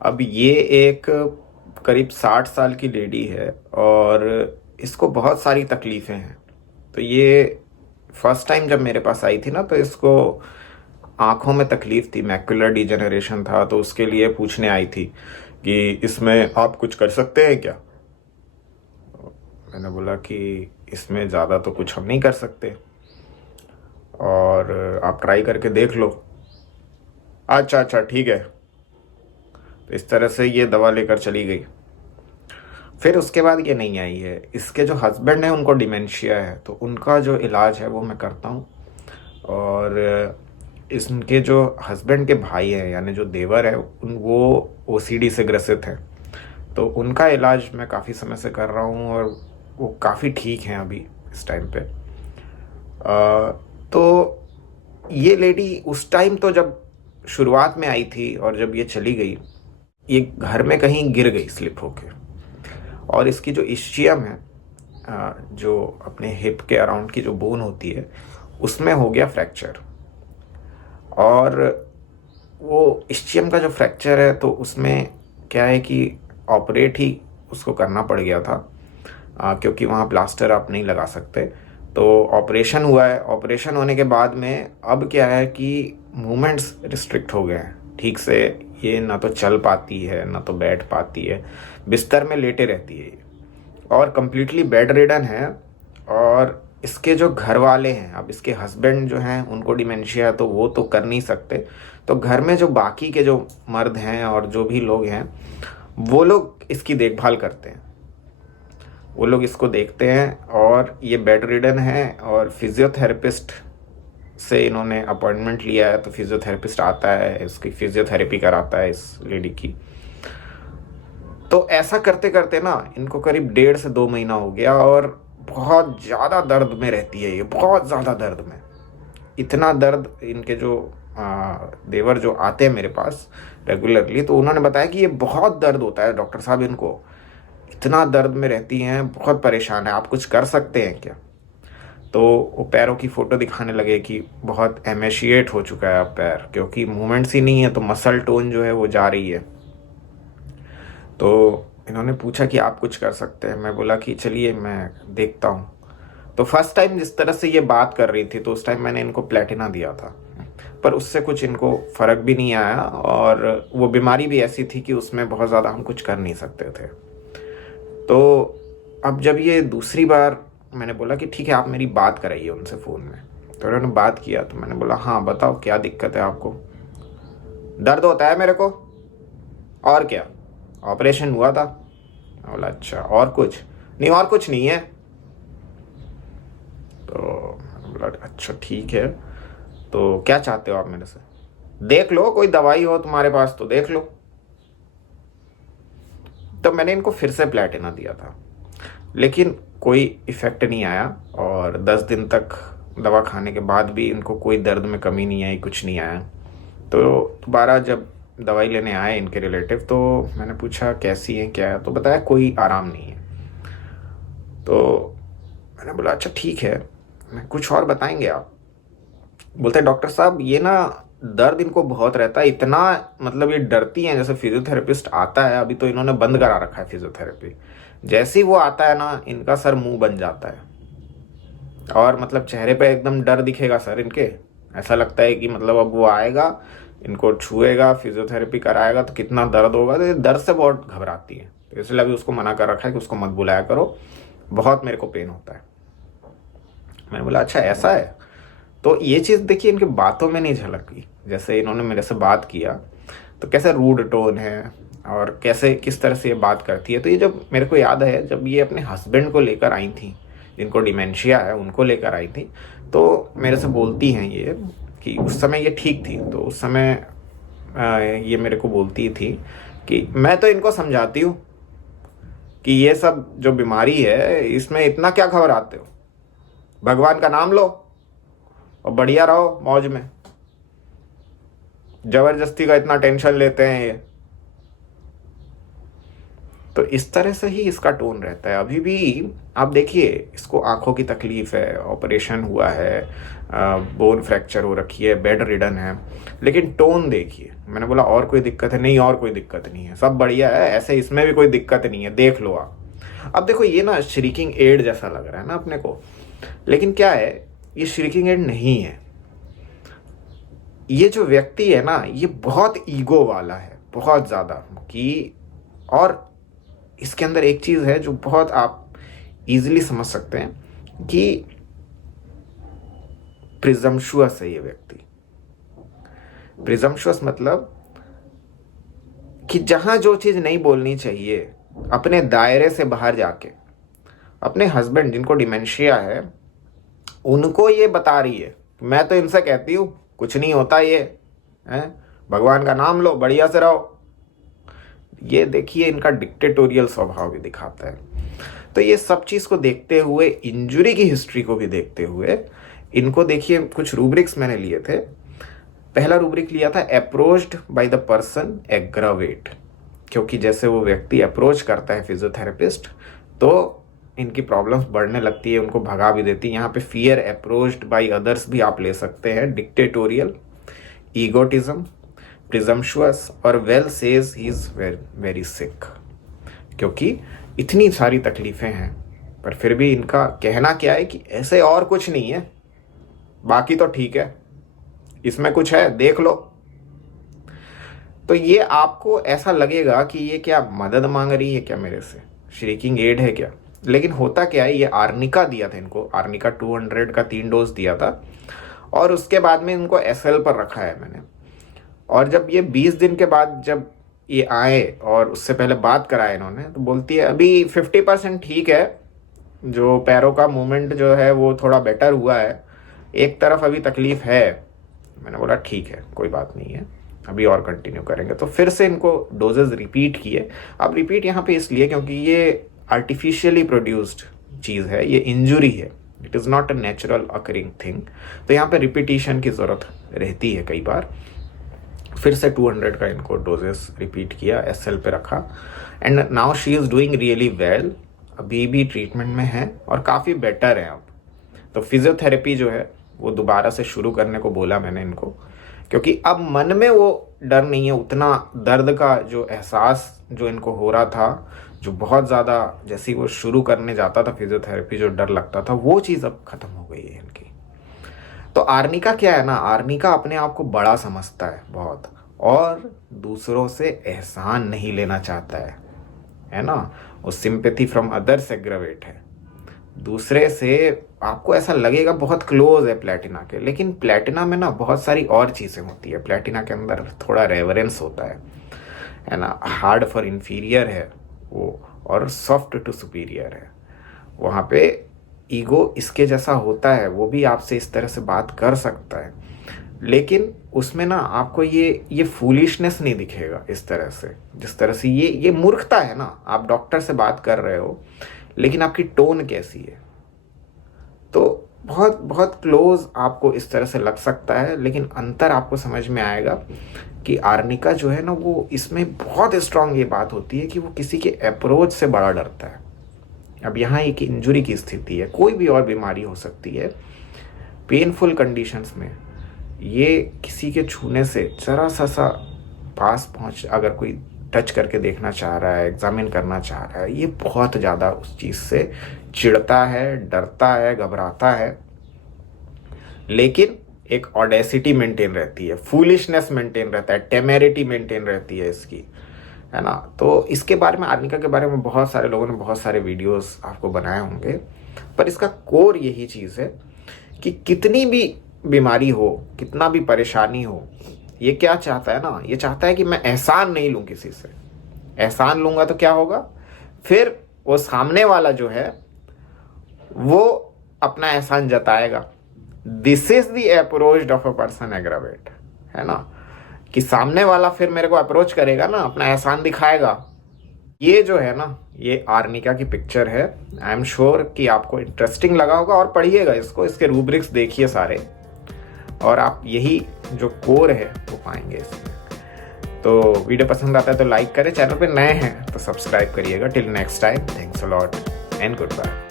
अब ये एक करीब 60 साल की लेडी है और इसको बहुत सारी तकलीफ़ें हैं। तो ये फर्स्ट टाइम जब मेरे पास आई थी ना, तो इसको आँखों में तकलीफ़ थी, मैकुलर डिजेनरेशन था, तो उसके लिए पूछने आई थी कि इसमें आप कुछ कर सकते हैं क्या? मैंने बोला कि इसमें ज़्यादा तो कुछ हम नहीं कर सकते और आप ट्राई करके देख लो। अच्छा अच्छा ठीक है। तो इस तरह से ये दवा लेकर चली गई। फिर उसके बाद ये नहीं आई है। इसके जो हस्बैंड है उनको डिमेंशिया है, तो उनका जो इलाज है वो मैं करता हूँ। और इनके जो हस्बैंड के भाई हैं, यानी जो देवर है, उन वो ओसीडी से ग्रसित हैं। तो उनका इलाज मैं काफ़ी समय से कर रहा हूँ और वो काफ़ी ठीक हैं अभी इस टाइम पे। तो ये लेडी उस टाइम तो जब शुरुआत में आई थी और जब ये चली गई, ये घर में कहीं गिर गई स्लिप होके, और इसकी जो इस्चियम है, जो अपने हिप के अराउंड की जो बोन होती है, उसमें हो गया फ्रैक्चर। और वो इस्चियम का जो फ्रैक्चर है, तो उसमें क्या है कि ऑपरेट ही उसको करना पड़ गया था, क्योंकि वहाँ प्लास्टर आप नहीं लगा सकते। तो ऑपरेशन हुआ है। ऑपरेशन होने के बाद में अब क्या है कि मूवमेंट्स रिस्ट्रिक्ट हो गए हैं ठीक से। ये ना तो चल पाती है, ना तो बैठ पाती है, बिस्तर में लेटे रहती है ये, और कम्प्लीटली बेड रिडन है। और इसके जो घर वाले हैं, अब इसके हस्बैंड जो हैं उनको डिमेंशिया है, तो वो तो कर नहीं सकते। तो घर में जो बाकी के जो मर्द हैं और जो भी लोग हैं, वो लोग इसकी देखभाल करते हैं। वो लोग इसको देखते हैं, और ये बेड रिडन है। और फिजियोथेरेपिस्ट से इन्होंने अपॉइंटमेंट लिया है, तो फिजियोथेरेपिस्ट आता है, इसकी फिजियोथेरेपी कराता है इस लेडी की। तो ऐसा करते करते ना इनको करीब 1.5 से 2 महीना हो गया, और बहुत ज़्यादा दर्द में रहती है ये, बहुत ज़्यादा दर्द में। इतना दर्द, इनके जो देवर जो आते हैं मेरे पास रेगुलरली, तो उन्होंने बताया कि ये बहुत दर्द होता है डॉक्टर साहब इनको, इतना दर्द में रहती हैं, बहुत परेशान है, आप कुछ कर सकते हैं क्या? तो वो पैरों की फ़ोटो दिखाने लगे कि बहुत एमेशिएट हो चुका है अब पैर, क्योंकि मूवमेंट्स ही नहीं है, तो मसल टोन जो है वो जा रही है। तो इन्होंने पूछा कि आप कुछ कर सकते हैं। मैं बोला कि चलिए मैं देखता हूँ। तो फर्स्ट टाइम जिस तरह से ये बात कर रही थी, तो उस टाइम मैंने इनको प्लेटिना दिया था, पर उससे कुछ इनको फ़र्क भी नहीं आया। और वो बीमारी भी ऐसी थी कि उसमें बहुत ज़्यादा हम कुछ कर नहीं सकते थे। तो अब जब ये दूसरी बार, मैंने बोला कि ठीक है आप मेरी बात कराइए उनसे फ़ोन में। तो उन्होंने बात किया, तो मैंने बोला हाँ बताओ क्या दिक्कत है आपको? दर्द होता है मेरे को, और क्या, ऑपरेशन हुआ था। मैं बोला अच्छा, और कुछ नहीं? और कुछ नहीं है। तो मैंने बोला अच्छा ठीक है, तो क्या चाहते हो आप मेरे से? देख लो, कोई दवाई हो तुम्हारे पास तो देख लो। तो मैंने इनको फिर से प्लेटिना दिया था, लेकिन कोई इफ़ेक्ट नहीं आया। और 10 दिन तक दवा खाने के बाद भी इनको कोई दर्द में कमी नहीं आई, कुछ नहीं आया। तो दोबारा जब दवाई लेने आए इनके रिलेटिव, तो मैंने पूछा कैसी हैं क्या है, तो बताया कोई आराम नहीं है। तो मैंने बोला अच्छा ठीक है, मैं कुछ और बताएंगे आप? बोलते हैं डॉक्टर साहब ये ना दर्द इनको बहुत रहता है, इतना मतलब ये डरती हैं। जैसे फिजियोथेरेपिस्ट आता है, अभी तो इन्होंने बंद करा रखा है फिजियोथेरेपी, जैसे ही वो आता है ना इनका सर मुंह बन जाता है, और मतलब चेहरे पे एकदम डर दिखेगा सर इनके। ऐसा लगता है कि मतलब अब वो आएगा, इनको छुएगा, फिजियोथेरेपी कराएगा, तो कितना दर्द होगा। तो ये दर्द से बहुत घबराती है, तो इसलिए अभी उसको मना कर रखा है कि उसको मत बुलाया करो, बहुत मेरे को पेन होता है। मैंने बोला अच्छा ऐसा है। तो ये चीज़ देखिए इनकी बातों में नहीं झलकी। जैसे इन्होंने मेरे से बात किया, तो कैसे रूड टोन है, और कैसे किस तरह से ये बात करती है। तो ये जब मेरे को याद है, जब ये अपने हस्बैंड को लेकर आई थी, जिनको डिमेंशिया है उनको लेकर आई थी, तो मेरे से बोलती हैं ये कि उस समय ये ठीक थी। तो उस समय ये मेरे को बोलती थी कि मैं तो इनको समझाती हूँ कि ये सब जो बीमारी है इसमें इतना क्या घबराते हो, भगवान का नाम लो और बढ़िया रहो मौज में, जबरदस्ती का इतना टेंशन लेते हैं ये। तो इस तरह से ही इसका टोन रहता है। अभी भी आप देखिए, इसको आंखों की तकलीफ है, ऑपरेशन हुआ है, बोन फ्रैक्चर हो रखी है, बेड रिडन है, लेकिन टोन देखिए। मैंने बोला और कोई दिक्कत है? नहीं, और कोई दिक्कत नहीं है, सब बढ़िया है, ऐसे इसमें भी कोई दिक्कत नहीं है, देख लो आप। अब देखो, ये ना श्रीकिंग एड जैसा लग रहा है ना अपने को, लेकिन क्या है, ये श्रीकिंग एड नहीं है। ये जो व्यक्ति है ना, ये बहुत ईगो वाला है, बहुत ज़्यादा कि, और इसके अंदर एक चीज़ है जो बहुत आप इजीली समझ सकते हैं कि प्रिजम्पशुअस है ये व्यक्ति। प्रिजम्पशुअस मतलब कि जहां जो चीज़ नहीं बोलनी चाहिए, अपने दायरे से बाहर जाके अपने हस्बैंड जिनको डिमेंशिया है उनको ये बता रही है, मैं तो इनसे कहती हूँ कुछ नहीं होता, ये है, भगवान का नाम लो, बढ़िया से रहो। ये देखिए, इनका डिक्टेटोरियल स्वभाव भी दिखाता है। तो ये सब चीज़ को देखते हुए, इंजुरी की हिस्ट्री को भी देखते हुए, इनको देखिए, कुछ रूब्रिक्स मैंने लिए थे। पहला रूब्रिक लिया था approached by the person aggravate, क्योंकि जैसे वो व्यक्ति अप्रोच करता है फिजियोथेरेपिस्ट तो इनकी प्रॉब्लम्स बढ़ने लगती है, उनको भगा भी देती है। यहाँ पे फियर, अप्रोच्ड बाय अदर्स भी आप ले सकते हैं, डिक्टेटोरियल, ईगोटिज्म, प्रिजम्पशुअस, और well says he is very sick, क्योंकि इतनी सारी तकलीफें हैं पर फिर भी इनका कहना क्या है कि ऐसे और कुछ नहीं है, बाकी तो ठीक है, इसमें कुछ है, देख लो। तो ये आपको ऐसा लगेगा कि ये क्या मदद मांग रही है क्या मेरे से, श्रीकिंग एड है क्या? लेकिन होता क्या है, ये आर्निका दिया था इनको, आर्निका 200 का 3 डोज दिया था, और उसके बाद में इनको एसएल पर रखा है मैंने। और जब ये 20 दिन के बाद जब ये आए, और उससे पहले बात कराए इन्होंने, तो बोलती है अभी 50% ठीक है, जो पैरों का मूवमेंट जो है वो थोड़ा बेटर हुआ है, एक तरफ अभी तकलीफ है। मैंने बोला ठीक है, कोई बात नहीं है, अभी और कंटिन्यू करेंगे। तो फिर से इनको डोजेज रिपीट किए। अब रिपीट यहाँ पे इसलिए क्योंकि ये आर्टिफिशियली प्रोड्यूस्ड चीज़ है, ये इंजुरी है, it is not a natural occurring thing. तो यहाँ पे रिपीटिशन की ज़रूरत रहती है कई बार। फिर से 200 का इनको डोजेस रिपीट किया, एसएल पे रखा, and now she is doing really well. अभी भी ट्रीटमेंट में है और काफ़ी बेटर है अब। तो फिजियोथेरेपी जो है वो दोबारा से शुरू करने को बोला मैंने इनको, क्योंकि अब मन में वो डर नहीं है, उतना दर्द का जो एहसास जो इनको हो रहा था, जो बहुत ज़्यादा, जैसे वो शुरू करने जाता था फिजियोथेरेपी, जो डर लगता था, वो चीज़ अब ख़त्म हो गई है इनकी। तो आर्निका क्या है ना, आर्निका अपने आप को बड़ा समझता है बहुत, और दूसरों से एहसान नहीं लेना चाहता है ना। वो सिंपैथी फ्रॉम अदर्स एग्रावेट है, दूसरे से आपको ऐसा लगेगा बहुत क्लोज है प्लेटिना के, लेकिन प्लेटिना में ना बहुत सारी और चीज़ें होती है। प्लेटिना के अंदर थोड़ा रेवरेंस होता है ना, हार्ड फॉर इन्फीरियर है वो, और सॉफ्ट टू सुपीरियर है। वहाँ पे ईगो इसके जैसा होता है, वो भी आपसे इस तरह से बात कर सकता है, लेकिन उसमें ना आपको ये फूलिशनेस नहीं दिखेगा इस तरह से, जिस तरह से ये मूर्खता है ना। आप डॉक्टर से बात कर रहे हो, लेकिन आपकी टोन कैसी है, तो बहुत बहुत क्लोज आपको इस तरह से लग सकता है, लेकिन अंतर आपको समझ में आएगा कि आर्निका जो है ना, वो इसमें बहुत स्ट्रांग ये बात होती है कि वो किसी के अप्रोच से बड़ा डरता है। अब यहाँ एक इंजुरी की स्थिति है, कोई भी और बीमारी हो सकती है, पेनफुल कंडीशंस में ये किसी के छूने से जरा सा पास पहुँच, अगर कोई टच करके देखना चाह रहा है, एग्जामिन करना चाह रहा है, ये बहुत ज़्यादा उस चीज़ से चिढ़ता है, डरता है, घबराता है, लेकिन एक ऑडेसिटी मेंटेन रहती है, फूलिशनेस मेंटेन रहता है, टेमेरिटी मेंटेन रहती है इसकी, है ना। तो इसके बारे में, आर्निका के बारे में बहुत सारे लोगों ने बहुत सारे वीडियोस आपको बनाए होंगे, पर इसका कोर यही चीज़ है कि कितनी भी बीमारी हो, कितना भी परेशानी हो, ये क्या चाहता है ना, ये चाहता है कि मैं एहसान नहीं लूँ किसी से। एहसान लूँगा तो क्या होगा, फिर वो सामने वाला जो है वो अपना एहसान जताएगा। This is the approach of a person aggravate, है ना, कि सामने वाला फिर मेरे को अप्रोच करेगा ना, अपना एहसान दिखाएगा। ये जो है ना, ये आर्निका की पिक्चर है। आई एम श्योर कि आपको इंटरेस्टिंग लगा होगा, और पढ़िएगा इसको, इसके रूब्रिक्स देखिए सारे, और आप यही जो कोर है वो पाएंगे इसमें। तो वीडियो पसंद आता है तो लाइक करें, चैनल पे नए हैं तो सब्सक्राइब करिएगा। Till next time, thanks a lot and good bye.